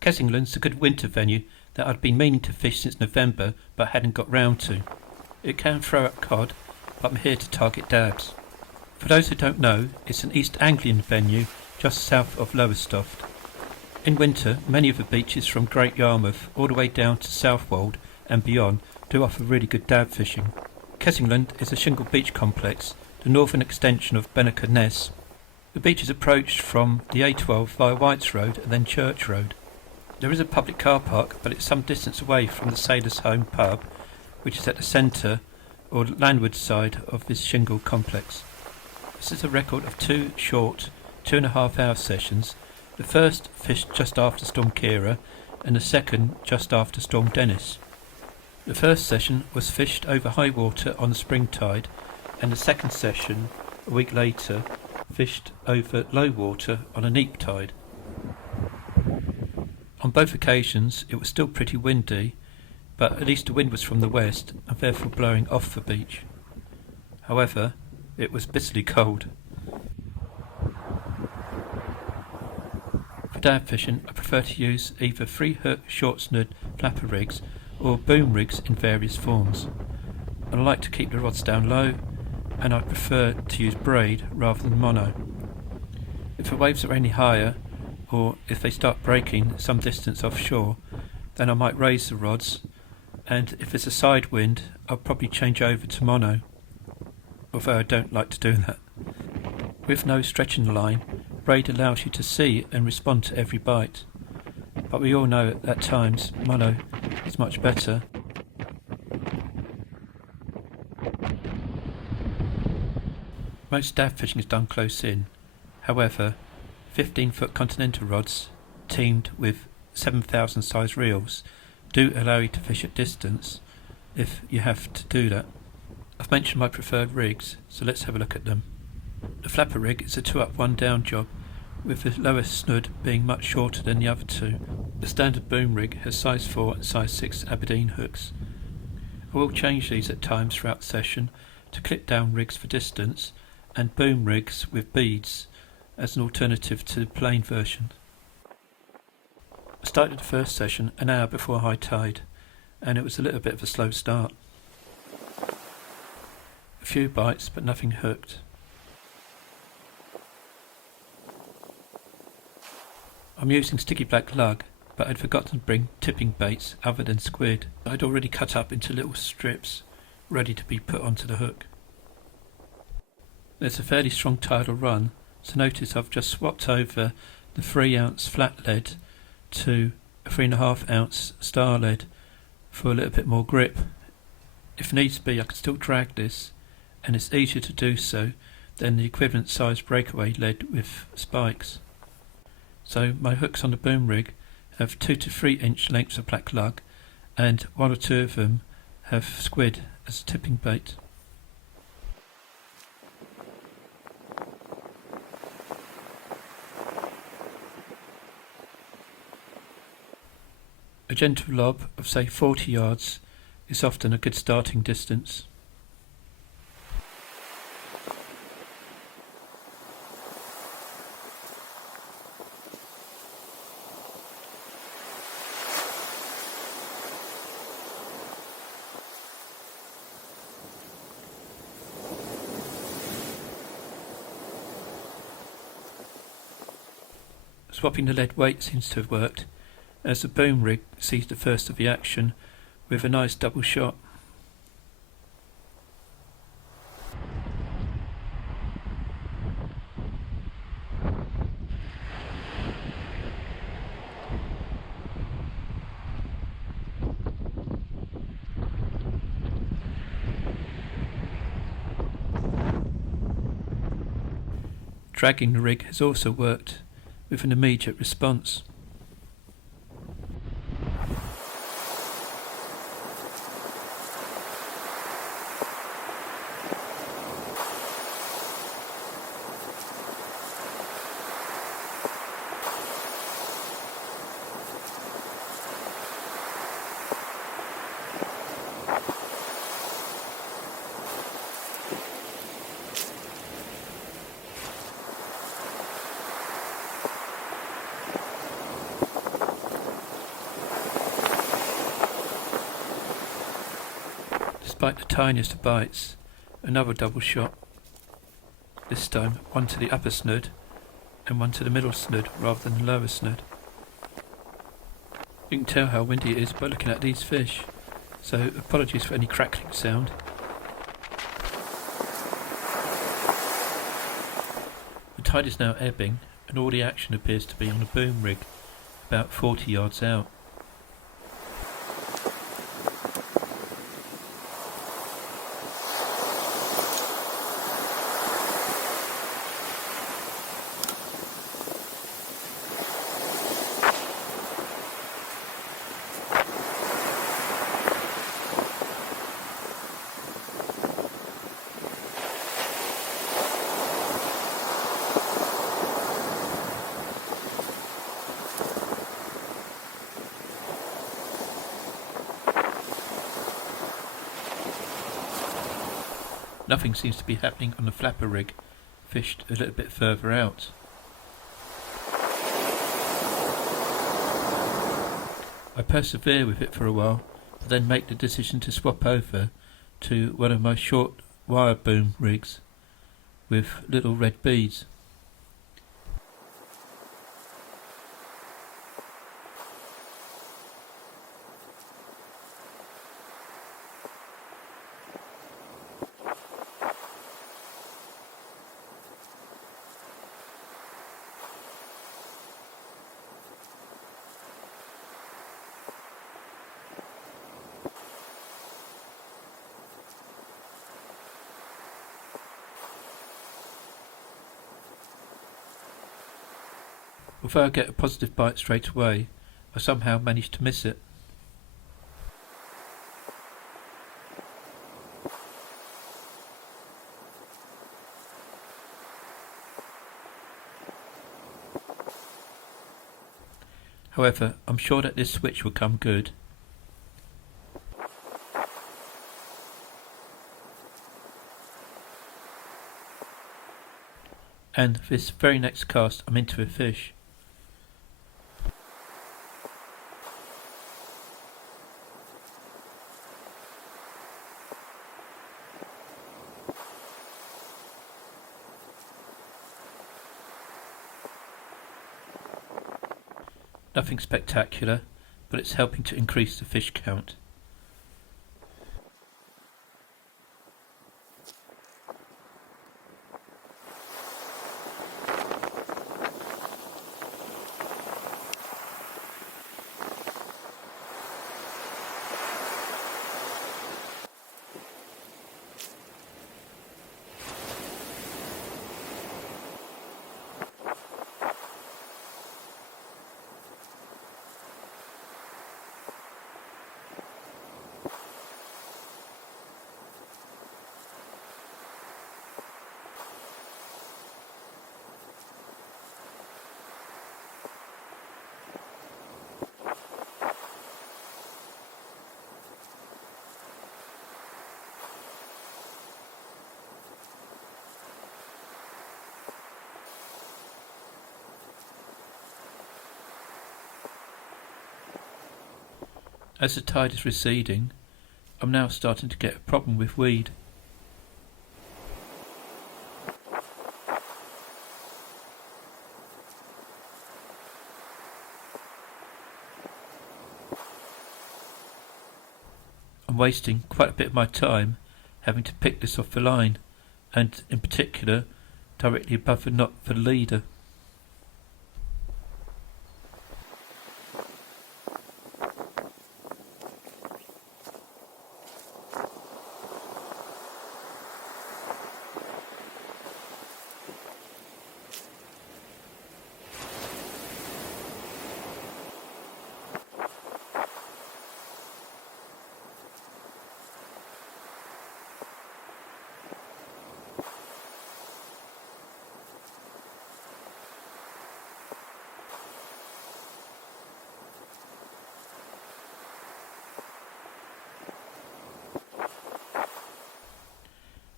Kessingland's a good winter venue that I'd been meaning to fish since November but hadn't got round to. It can throw up cod, but I'm here to target dabs. For those who don't know, it's an East Anglian venue just south of Lowestoft. In winter, many of the beaches from Great Yarmouth all the way down to Southwold and beyond do offer really good dab fishing. Kessingland is a shingle beach complex, the northern extension of Benneker Ness. The beach is approached from the A12 via Whites Road and then Church Road. There is a public car park, but it's some distance away from the Sailors' Home pub, which is at the centre or landward side of this shingle complex. This is a record of 2 short 2.5-hour sessions. The first fished just after Storm Ciara and the second just after Storm Dennis. The first session was fished over high water on the spring tide, and the second session, a week later, fished over low water on a neap tide. On both occasions it was still pretty windy, but at least the wind was from the west and therefore blowing off the beach. However, it was bitterly cold. For dab fishing, I prefer to use either 3-hook short-snood flapper rigs or boom rigs in various forms. And I like to keep the rods down low, and I prefer to use braid rather than mono. If the waves are any higher, or if they start breaking some distance offshore, then I might raise the rods, and if it's a side wind, I'll probably change over to mono, although I don't like to do that. With no stretching the line, braid allows you to see and respond to every bite, but we all know at times mono is much better. Most dab fishing is done close in. However, 15-foot continental rods teamed with 7,000 size reels do allow you to fish at distance if you have to do that. I've mentioned my preferred rigs, so let's have a look at them. The flapper rig is a 2-up 1-down job, with the lowest snood being much shorter than the other two. The standard boom rig has size 4 and size 6 Aberdeen hooks. I will change these at times throughout the session to clip down rigs for distance and boom rigs with beads as an alternative to the plain version. I started the first session an hour before high tide, and it was a little bit of a slow start. A few bites, but nothing hooked. I'm using sticky black lug, but I'd forgotten to bring tipping baits other than squid. I'd already cut up into little strips, ready to be put onto the hook. There's a fairly strong tidal run, so notice I've just swapped over the 3-ounce flat lead to a 3.5-ounce star lead for a little bit more grip. If needs be, I can still drag this, and it's easier to do so than the equivalent size breakaway lead with spikes. So my hooks on the boom rig have 2 to 3 inch lengths of black lug, and 1 or 2 of them have squid as a tipping bait. A gentle lob of say 40 yards is often a good starting distance. Swapping the lead weight seems to have worked, as the boom rig sees the first of the action with a nice double shot. Dragging the rig has also worked, with an immediate response. Despite the tiniest of bites, another double shot. This time one to the upper snood and one to the middle snood rather than the lower snood. You can tell how windy it is by looking at these fish, so apologies for any crackling sound. The tide is now ebbing and all the action appears to be on a boom rig about 40 yards out. Nothing seems to be happening on the flapper rig, fished a little bit further out. I persevere with it for a while, but then make the decision to swap over to one of my short wire boom rigs with little red beads. Although I get a positive bite straight away, I somehow manage to miss it. However, I'm sure that this switch will come good. And this very next cast I'm into a fish. Nothing spectacular, but it's helping to increase the fish count. As the tide is receding, I'm now starting to get a problem with weed. I'm wasting quite a bit of my time having to pick this off the line, and in particular directly above the knot for the leader.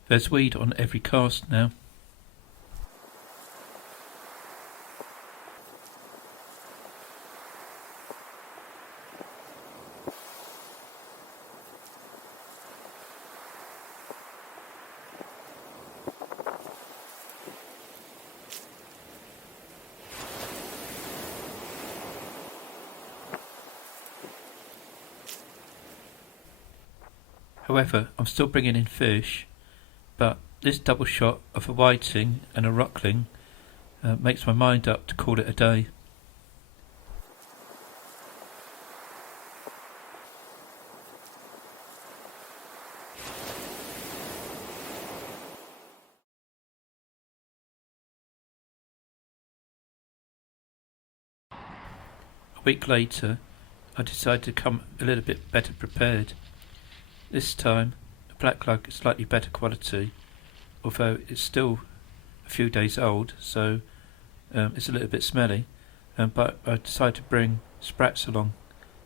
There's weed on every cast now. However, I'm still bringing in fish, but this double shot of a whiting and a rockling makes my mind up to call it a day. A week later, I decided to come a little bit better prepared. This time, a black lug is slightly better quality, although it's still a few days old, so it's a little bit smelly. But I decided to bring sprats along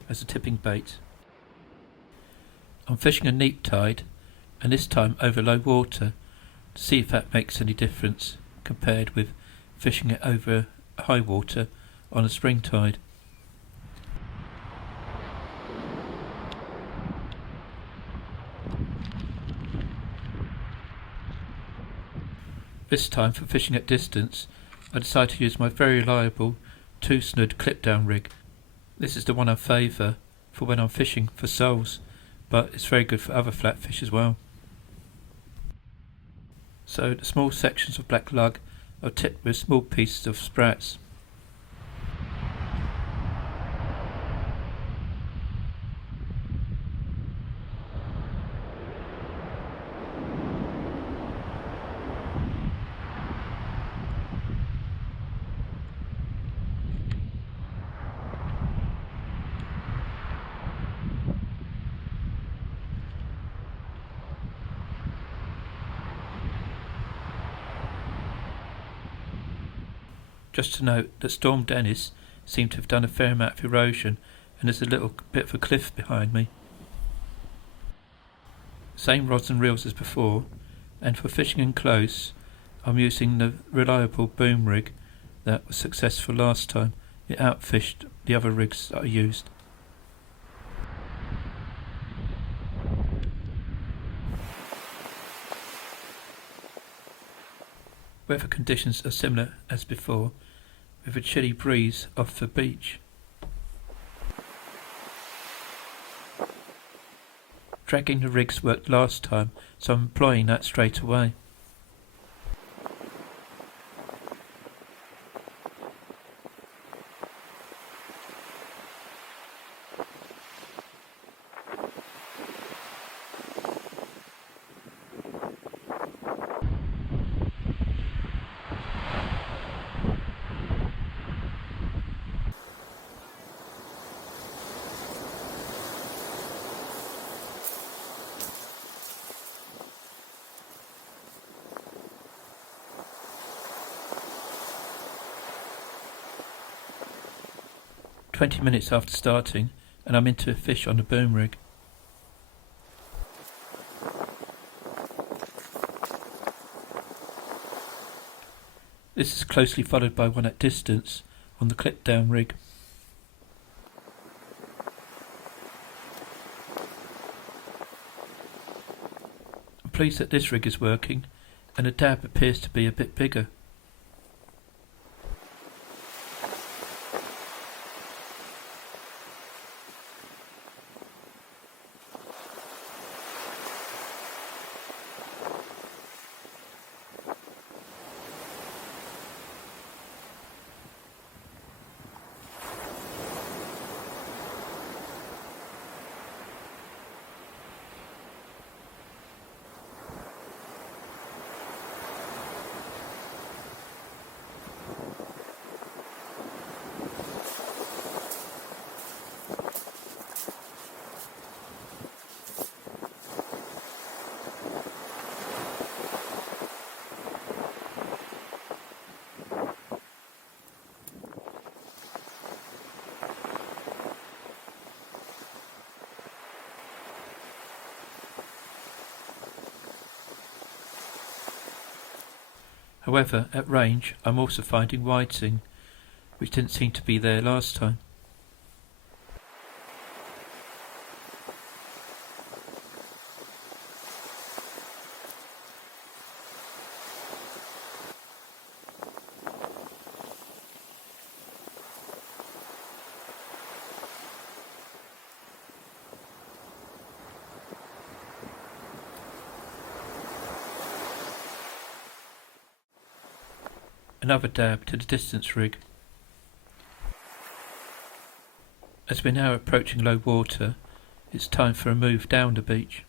as a tipping bait. I'm fishing a neap tide, and this time over low water, to see if that makes any difference compared with fishing it over high water on a spring tide. This time, for fishing at distance, I decided to use my very reliable 2-snood clip-down rig. This is the one I favour for when I'm fishing for soles, but it's very good for other flatfish as well. So the small sections of black lug are tipped with small pieces of sprats. Just to note that Storm Dennis seemed to have done a fair amount of erosion, and there's a little bit of a cliff behind me. Same rods and reels as before, and for fishing in close I'm using the reliable boom rig that was successful last time. It outfished the other rigs that I used. Weather conditions are similar as before, with a chilly breeze off the beach. Dragging the rigs worked last time, so I'm employing that straight away. "20 minutes after starting, and I'm into a fish on the boom rig. This is closely followed by one at distance on the clip down rig. I'm pleased that this rig is working, and the dab appears to be a bit bigger. However, at range I'm also finding whiting, which didn't seem to be there last time. another dab to the distance rig. As we're now approaching low water, it's time for a move down the beach.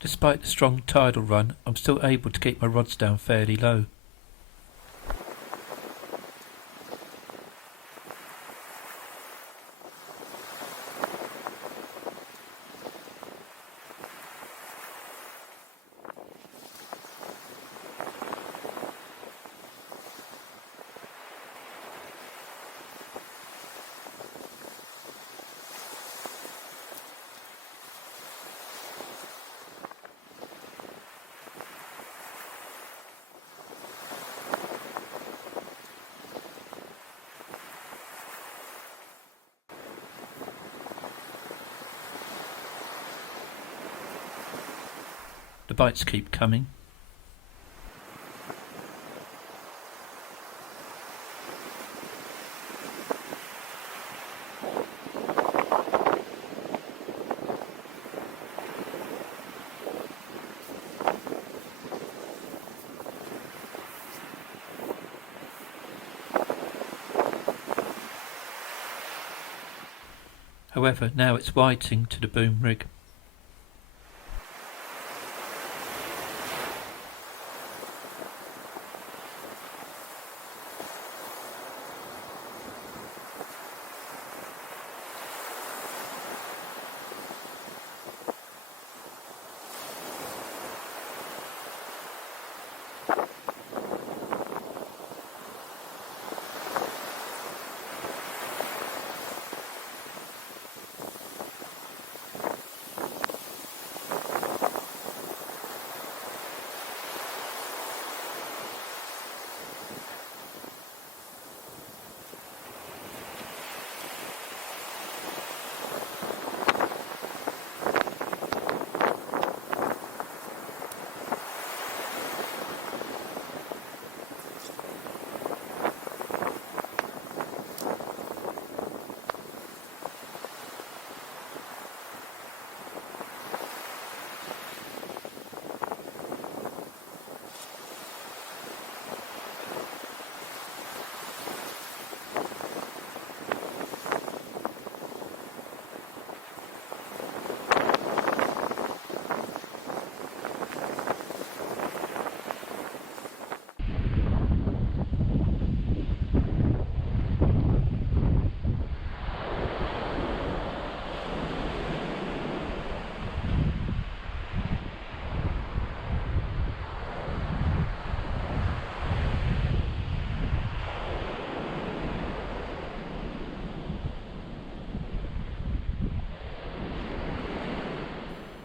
Despite the strong tidal run, I'm still able to keep my rods down fairly low. The bites keep coming. However, now it's whiting to the boom rig.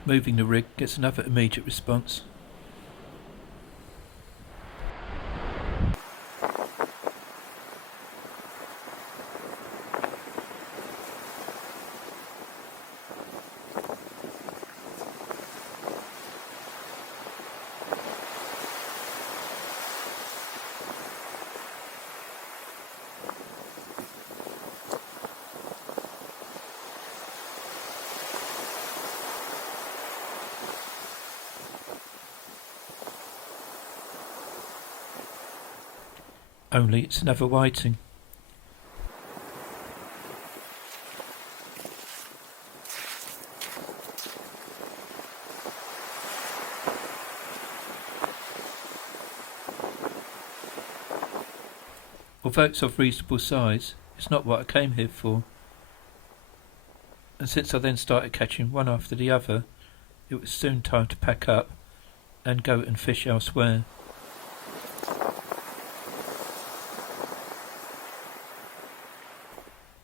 Moving the rig gets another immediate response. Only it's another whiting. Although it's of reasonable size, it's not what I came here for. and since I then started catching one after the other, it was soon time to pack up and go and fish elsewhere.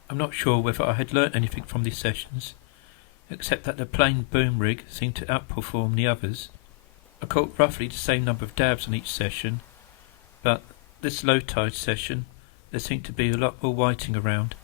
I'm not sure whether I had learnt anything from these sessions, except that the plain boom rig seemed to outperform the others. I caught roughly the same number of dabs on each session, but this low tide session there seemed to be a lot more whiting around,